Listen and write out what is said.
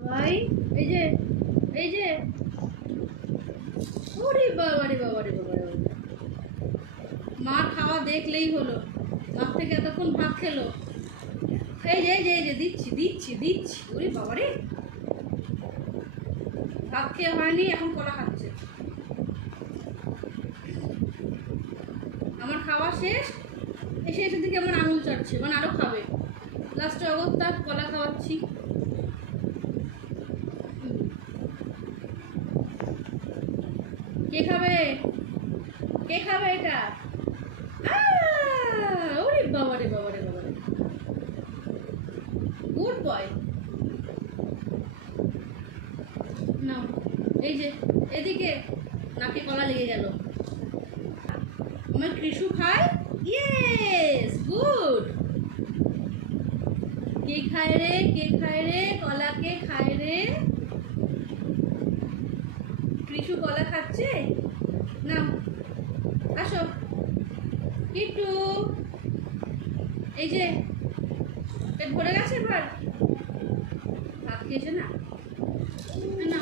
ভাই এই যে এই যে ওরে বাবা রে বাবা রে বাবা রে বাবা। মার খাওয়া দেখলেই হলো, মার থেকে এতক্ষণ ভাত খেলো। এই যে এই যে এই যে দিচ্ছি দিচ্ছি দিচ্ছি, ওরে বাবা রে, ভাত খেয়ে হয়নি, এখন কলা খাচ্ছে। আমার খাওয়া শেষ, এসে এসে দিকে আমার আঙুল চাটছে, মানে আরো খাবে। লাস্টে অগত্যা কলা খাওয়াচ্ছি। কে খাবে, কে খাবে এটা? ওরে বাবা রে বাবা রে বাবা রে, গুড বয়। না এই যে এদিকে নাকে কলা লেগে গেল। আমার কৃষু খায়, ইয়েস গুড। কে খায় রে, কে খায় রে কলা, কে খায় রে? কৃষু কলা খাচ্ছে। না আসো কিট্টু, এই যে পেট ভরে গেছে, এবার ভাত খেয়েছে না, না